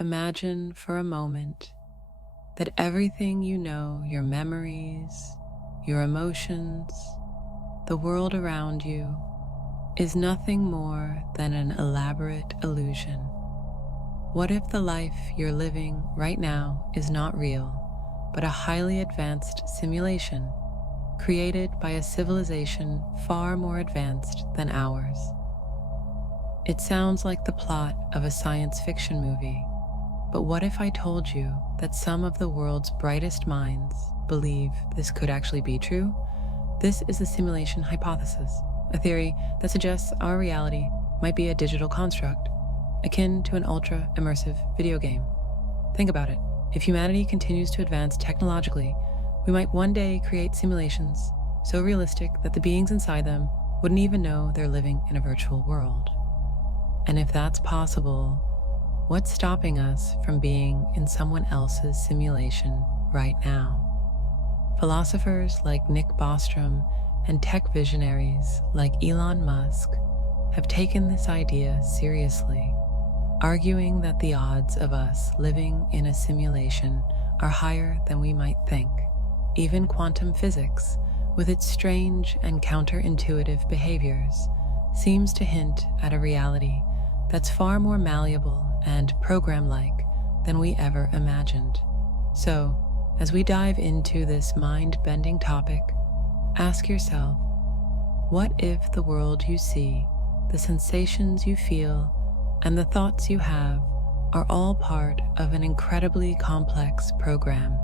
imagine for a moment that everything you know, your memories, your emotions, the world around you, is nothing more than an elaborate illusion. What if the life you're living right now is not real, but a highly advanced simulation created by a civilization far more advanced than ours? It sounds like the plot of a science fiction movie, but what if I told you that some of the world's brightest minds believe this could actually be true? This is the simulation hypothesis, a theory that suggests our reality might be a digital construct, akin to an ultra-immersive video game. Think about it. If humanity continues to advance technologically, we might one day create simulations so realistic that the beings inside them wouldn't even know they're living in a virtual world. And if that's possible, what's stopping us from being in someone else's simulation right now? Philosophers like Nick Bostrom and tech visionaries like Elon Musk have taken this idea seriously, arguing that the odds of us living in a simulation are higher than we might think. Even quantum physics, with its strange and counterintuitive behaviors, seems to hint at a reality that's far more malleable and program-like than we ever imagined. So, as we dive into this mind-bending topic, ask yourself, what if the world you see, the sensations you feel, and the thoughts you have are all part of an incredibly complex program?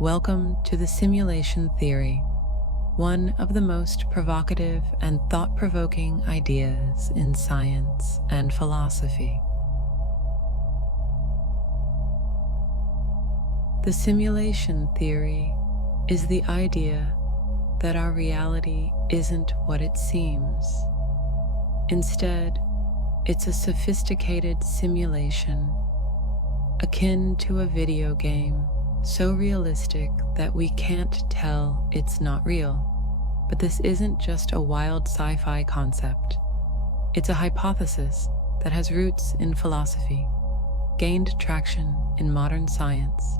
Welcome to the simulation theory, one of the most provocative and thought-provoking ideas in science and philosophy. The simulation theory is the idea that our reality isn't what it seems. Instead, it's a sophisticated simulation, akin to a video game, so realistic that we can't tell it's not real. But this isn't just a wild sci-fi concept. It's a hypothesis that has roots in philosophy, gained traction in modern science,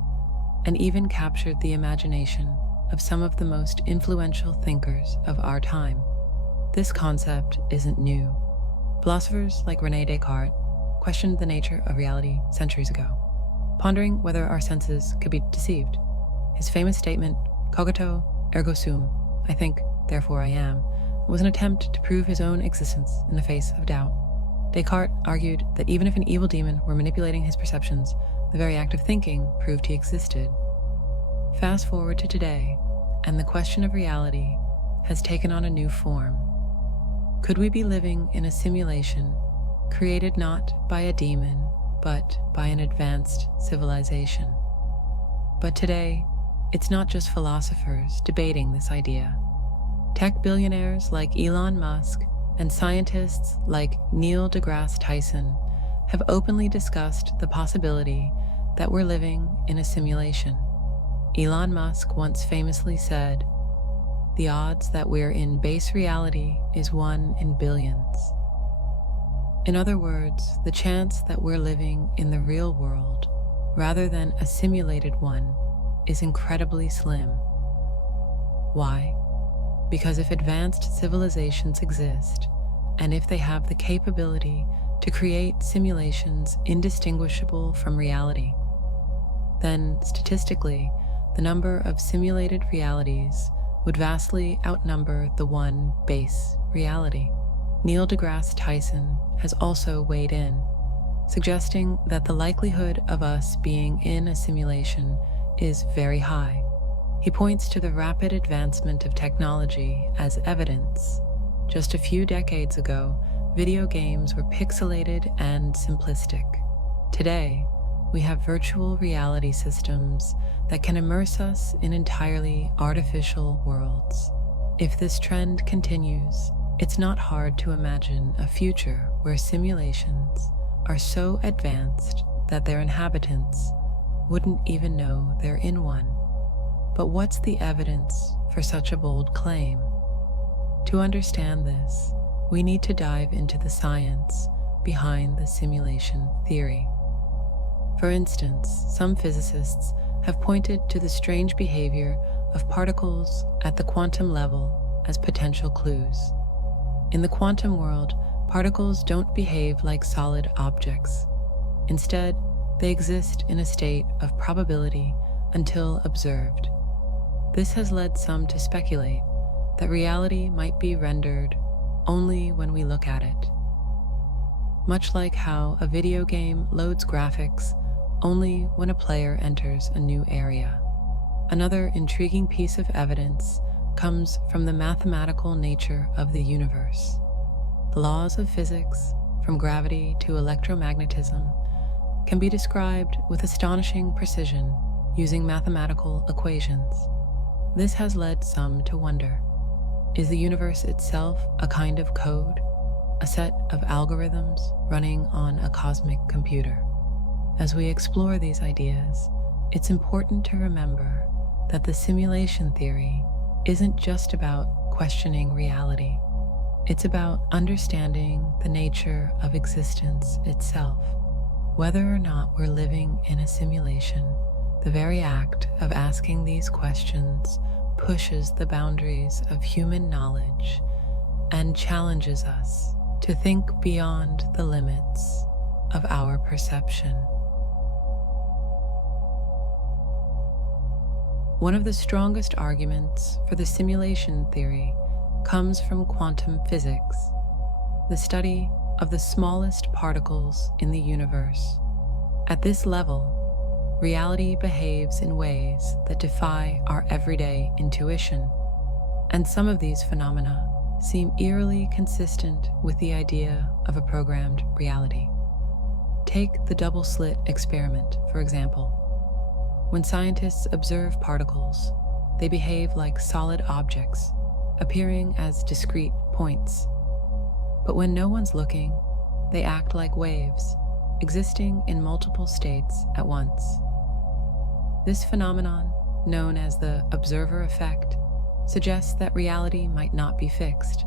and even captured the imagination of some of the most influential thinkers of our time. This concept isn't new. Philosophers like René Descartes questioned the nature of reality centuries ago, pondering whether our senses could be deceived. His famous statement, cogito ergo sum, I think, therefore I am, was an attempt to prove his own existence in the face of doubt. Descartes argued that even if an evil demon were manipulating his perceptions, the very act of thinking proved he existed. Fast forward to today, and the question of reality has taken on a new form. Could we be living in a simulation created not by a demon, but by an advanced civilization? But today, it's not just philosophers debating this idea. Tech billionaires like Elon Musk and scientists like Neil deGrasse Tyson have openly discussed the possibility that we're living in a simulation. Elon Musk once famously said, "The odds that we're in base reality is 1 in billions." In other words, the chance that we're living in the real world rather than a simulated one is incredibly slim. Why? Because if advanced civilizations exist, and if they have the capability to create simulations indistinguishable from reality, then statistically, the number of simulated realities would vastly outnumber the one base reality. Neil deGrasse Tyson has also weighed in, suggesting that the likelihood of us being in a simulation is very high. He points to the rapid advancement of technology as evidence. Just a few decades ago, video games were pixelated and simplistic. Today, we have virtual reality systems that can immerse us in entirely artificial worlds. If this trend continues, it's not hard to imagine a future where simulations are so advanced that their inhabitants wouldn't even know they're in one. But what's the evidence for such a bold claim? To understand this, we need to dive into the science behind the simulation theory. For instance, some physicists have pointed to the strange behavior of particles at the quantum level as potential clues. In the quantum world, particles don't behave like solid objects. Instead, they exist in a state of probability until observed. This has led some to speculate that reality might be rendered only when we look at it. Much like how a video game loads graphics only when a player enters a new area. Another intriguing piece of evidence comes from the mathematical nature of the universe. The laws of physics, from gravity to electromagnetism, can be described with astonishing precision using mathematical equations. This has led some to wonder, is the universe itself a kind of code, a set of algorithms running on a cosmic computer? As we explore these ideas, it's important to remember that the simulation theory isn't just about questioning reality. It's about understanding the nature of existence itself. Whether or not we're living in a simulation, the very act of asking these questions pushes the boundaries of human knowledge and challenges us to think beyond the limits of our perception. One of the strongest arguments for the simulation theory comes from quantum physics, the study of the smallest particles in the universe. At this level, reality behaves in ways that defy our everyday intuition, and some of these phenomena seem eerily consistent with the idea of a programmed reality. Take the double-slit experiment, for example. When scientists observe particles, they behave like solid objects, appearing as discrete points. But when no one's looking, they act like waves, existing in multiple states at once. This phenomenon, known as the observer effect, suggests that reality might not be fixed.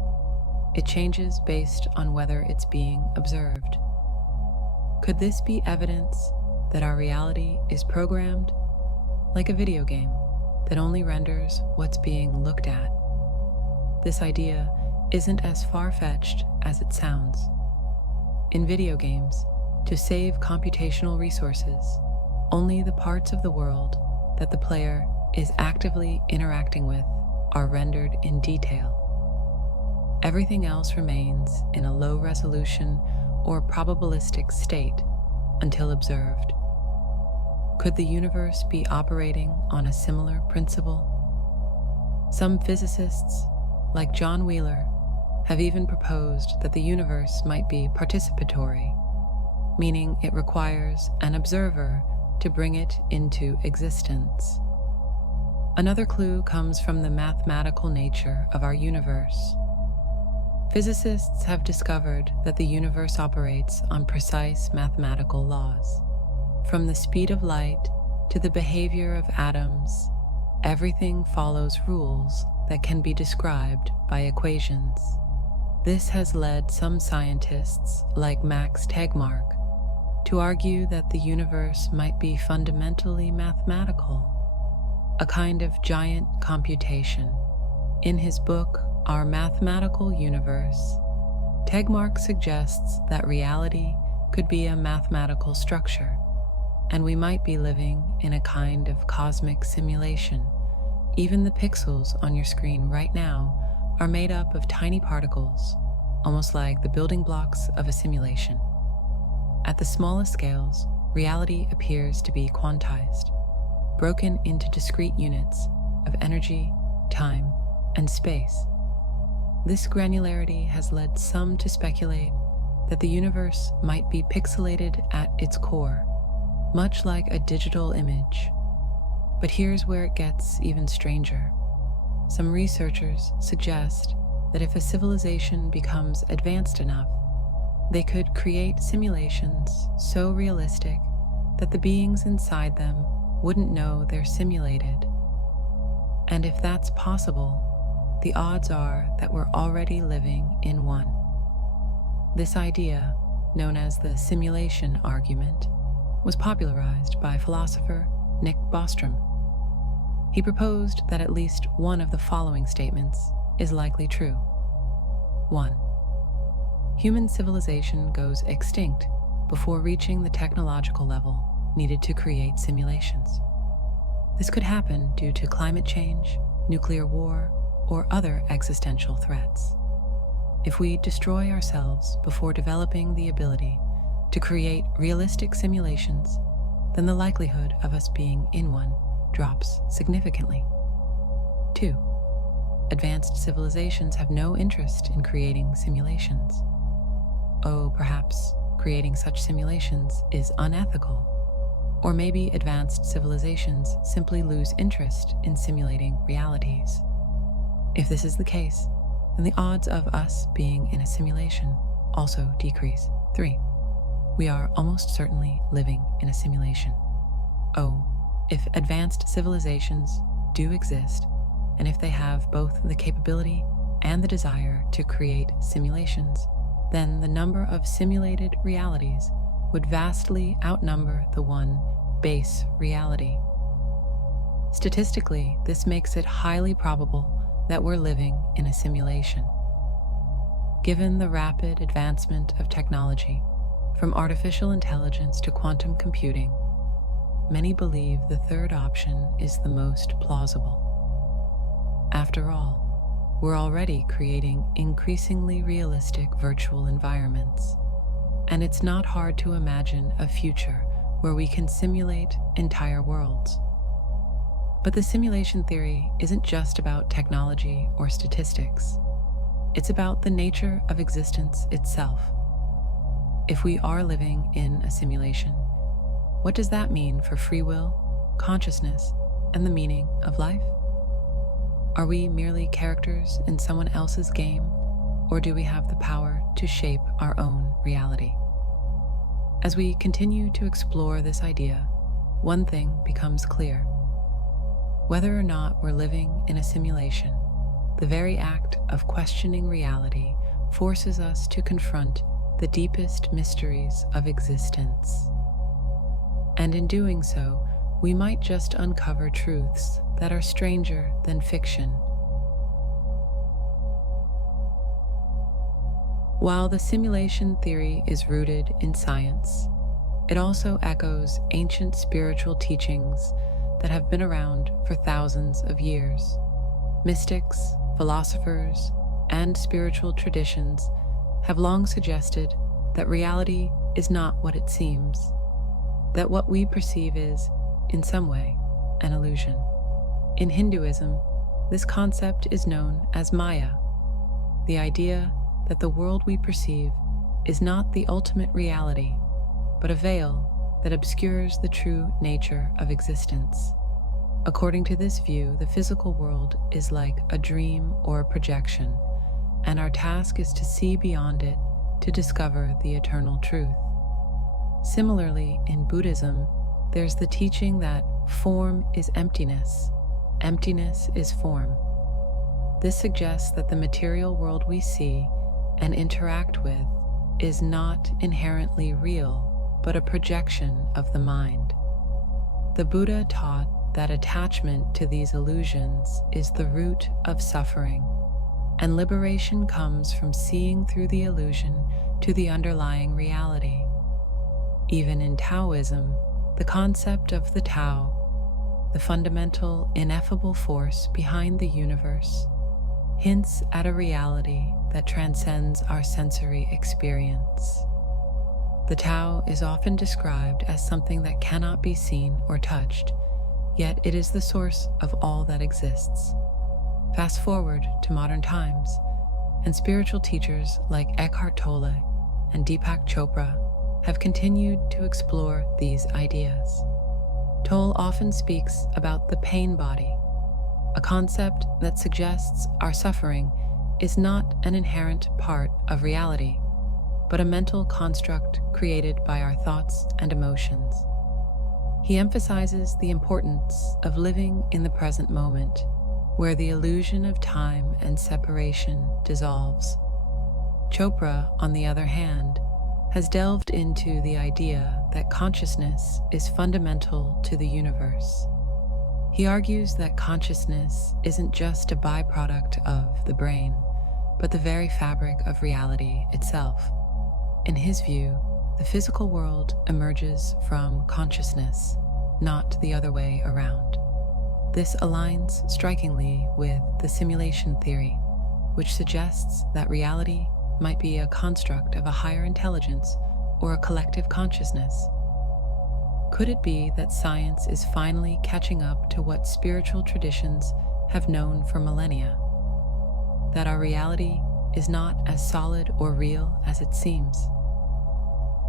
It changes based on whether it's being observed. Could this be evidence that our reality is programmed, like a video game that only renders what's being looked at? This idea isn't as far-fetched as it sounds. In video games, to save computational resources, only the parts of the world that the player is actively interacting with are rendered in detail. Everything else remains in a low-resolution or probabilistic state until observed. Could the universe be operating on a similar principle? Some physicists, like John Wheeler, have even proposed that the universe might be participatory, meaning it requires an observer to bring it into existence. Another clue comes from the mathematical nature of our universe. Physicists have discovered that the universe operates on precise mathematical laws. From the speed of light to the behavior of atoms, everything follows rules that can be described by equations. This has led some scientists, like Max Tegmark, to argue that the universe might be fundamentally mathematical, a kind of giant computation. In his book, Our Mathematical Universe, Tegmark suggests that reality could be a mathematical structure, and we might be living in a kind of cosmic simulation. Even the pixels on your screen right now are made up of tiny particles, almost like the building blocks of a simulation. At the smallest scales, reality appears to be quantized, broken into discrete units of energy, time, and space. This granularity has led some to speculate that the universe might be pixelated at its core, much like a digital image. But here's where it gets even stranger. Some researchers suggest that if a civilization becomes advanced enough, they could create simulations so realistic that the beings inside them wouldn't know they're simulated. And if that's possible, the odds are that we're already living in one. This idea, known as the simulation argument, was popularized by philosopher Nick Bostrom. He proposed that at least one of the following statements is likely true. 1. Human civilization goes extinct before reaching the technological level needed to create simulations. This could happen due to climate change, nuclear war, or other existential threats. If we destroy ourselves before developing the ability to create realistic simulations, then the likelihood of us being in one drops significantly. 2. Advanced civilizations have no interest in creating simulations. Perhaps creating such simulations is unethical. Or maybe advanced civilizations simply lose interest in simulating realities. If this is the case, then the odds of us being in a simulation also decrease. 3. We are almost certainly living in a simulation. If advanced civilizations do exist, and if they have both the capability and the desire to create simulations, then the number of simulated realities would vastly outnumber the one base reality. Statistically, this makes it highly probable that we're living in a simulation. Given the rapid advancement of technology, from artificial intelligence to quantum computing, many believe the third option is the most plausible. After all, we're already creating increasingly realistic virtual environments, and it's not hard to imagine a future where we can simulate entire worlds. But the simulation theory isn't just about technology or statistics. It's about the nature of existence itself. If we are living in a simulation, what does that mean for free will, consciousness, and the meaning of life? Are we merely characters in someone else's game, or do we have the power to shape our own reality? As we continue to explore this idea, one thing becomes clear. Whether or not we're living in a simulation, the very act of questioning reality forces us to confront the deepest mysteries of existence. And in doing so, we might just uncover truths that are stranger than fiction. While the simulation theory is rooted in science, it also echoes ancient spiritual teachings that have been around for thousands of years. Mystics, philosophers, and spiritual traditions have long suggested that reality is not what it seems, that what we perceive is, in some way, an illusion. In Hinduism, this concept is known as Maya, the idea that the world we perceive is not the ultimate reality, but a veil that obscures the true nature of existence. According to this view, the physical world is like a dream or a projection, and our task is to see beyond it to discover the eternal truth. Similarly, in Buddhism, there's the teaching that form is emptiness, emptiness is form. This suggests that the material world we see and interact with is not inherently real, but a projection of the mind. The Buddha taught that attachment to these illusions is the root of suffering, and liberation comes from seeing through the illusion to the underlying reality. Even in Taoism, the concept of the Tao, the fundamental, ineffable force behind the universe, hints at a reality that transcends our sensory experience. The Tao is often described as something that cannot be seen or touched, yet it is the source of all that exists. Fast forward to modern times, and spiritual teachers like Eckhart Tolle and Deepak Chopra have continued to explore these ideas. Tolle often speaks about the pain body, a concept that suggests our suffering is not an inherent part of reality, but a mental construct created by our thoughts and emotions. He emphasizes the importance of living in the present moment, where the illusion of time and separation dissolves. Chopra, on the other hand, has delved into the idea that consciousness is fundamental to the universe. He argues that consciousness isn't just a byproduct of the brain, but the very fabric of reality itself. In his view, the physical world emerges from consciousness, not the other way around. This aligns strikingly with the simulation theory, which suggests that reality might be a construct of a higher intelligence or a collective consciousness. Could it be that science is finally catching up to what spiritual traditions have known for millennia? That our reality is not as solid or real as it seems?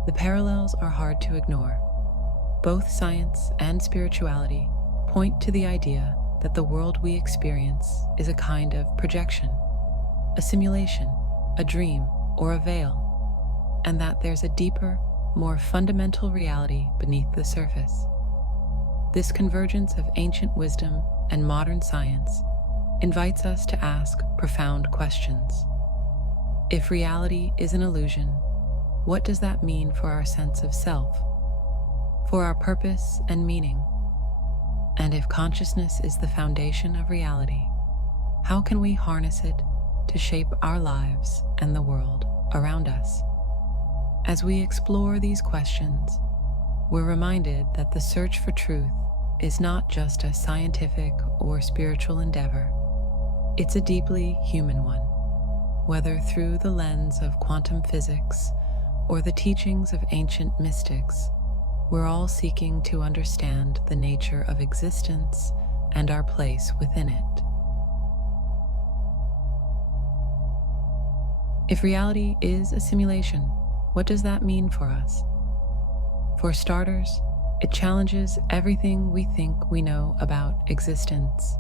The parallels are hard to ignore. Both science and spirituality point to the idea that the world we experience is a kind of projection, a simulation, a dream, or a veil, and that there's a deeper, more fundamental reality beneath the surface. This convergence of ancient wisdom and modern science invites us to ask profound questions. If reality is an illusion, what does that mean for our sense of self, for our purpose and meaning? And if consciousness is the foundation of reality, how can we harness it to shape our lives and the world around us? As we explore these questions, we're reminded that the search for truth is not just a scientific or spiritual endeavor. It's a deeply human one, whether through the lens of quantum physics or the teachings of ancient mystics. We're all seeking to understand the nature of existence and our place within it. If reality is a simulation, what does that mean for us? For starters, it challenges everything we think we know about existence.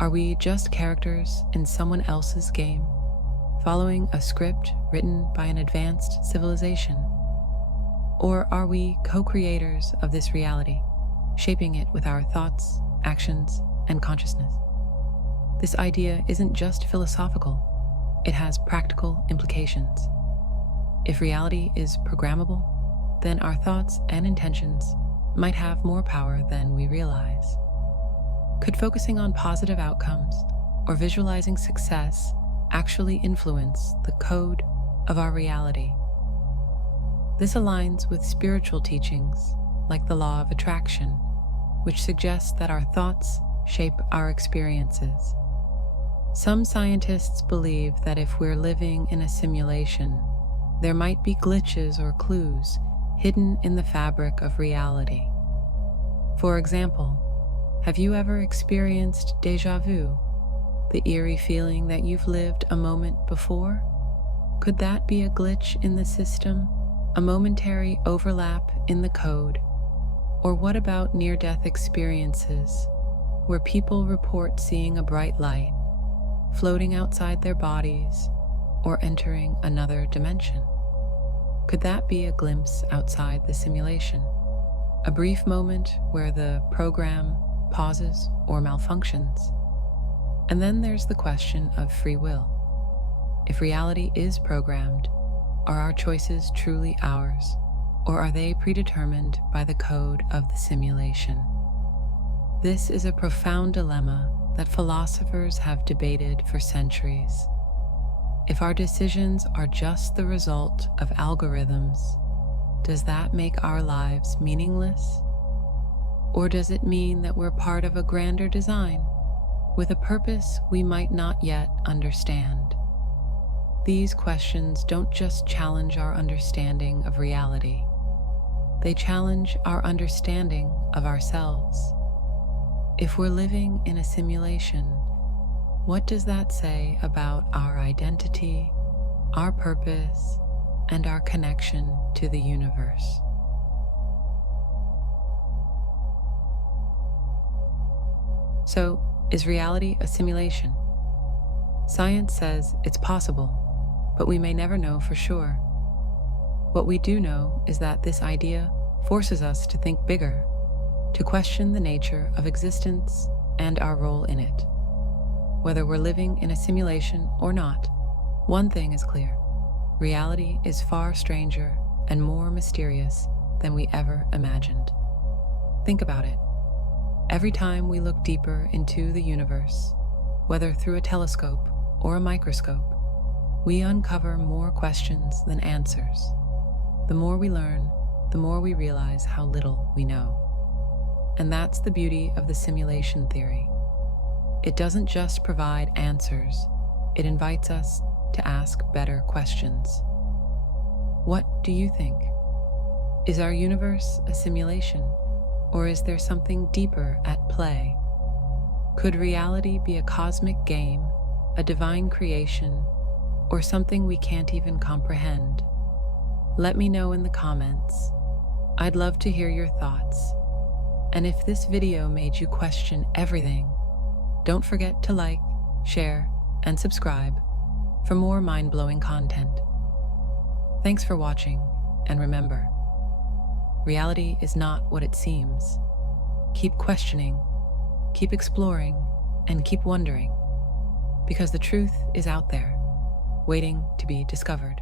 Are we just characters in someone else's game, following a script written by an advanced civilization? Or are we co-creators of this reality, shaping it with our thoughts, actions, and consciousness? This idea isn't just philosophical, it has practical implications. If reality is programmable, then our thoughts and intentions might have more power than we realize. Could focusing on positive outcomes or visualizing success actually influence the code of our reality? This aligns with spiritual teachings like the law of attraction, which suggests that our thoughts shape our experiences. Some scientists believe that if we're living in a simulation, there might be glitches or clues hidden in the fabric of reality. For example, have you ever experienced déjà vu, the eerie feeling that you've lived a moment before? Could that be a glitch in the system, a momentary overlap in the code? Or what about near-death experiences, where people report seeing a bright light, floating outside their bodies, or entering another dimension? Could that be a glimpse outside the simulation? A brief moment where the program pauses or malfunctions? And then there's the question of free will. If reality is programmed, are our choices truly ours, or are they predetermined by the code of the simulation? This is a profound dilemma that philosophers have debated for centuries. If our decisions are just the result of algorithms, does that make our lives meaningless? Or does it mean that we're part of a grander design, with a purpose we might not yet understand? These questions don't just challenge our understanding of reality, they challenge our understanding of ourselves. If we're living in a simulation, what does that say about our identity, our purpose, and our connection to the universe? So, is reality a simulation? Science says it's possible, but we may never know for sure. What we do know is that this idea forces us to think bigger, to question the nature of existence and our role in it. Whether we're living in a simulation or not, one thing is clear: reality is far stranger and more mysterious than we ever imagined. Think about it. Every time we look deeper into the universe, whether through a telescope or a microscope, we uncover more questions than answers. The more we learn, the more we realize how little we know. And that's the beauty of the simulation theory. It doesn't just provide answers, it invites us to ask better questions. What do you think? Is our universe a simulation, or is there something deeper at play? Could reality be a cosmic game, a divine creation, or something we can't even comprehend? Let me know in the comments. I'd love to hear your thoughts. And if this video made you question everything, don't forget to like, share, and subscribe for more mind-blowing content. Thanks for watching, and remember, reality is not what it seems. Keep questioning, keep exploring, and keep wondering, because the truth is out there, waiting to be discovered.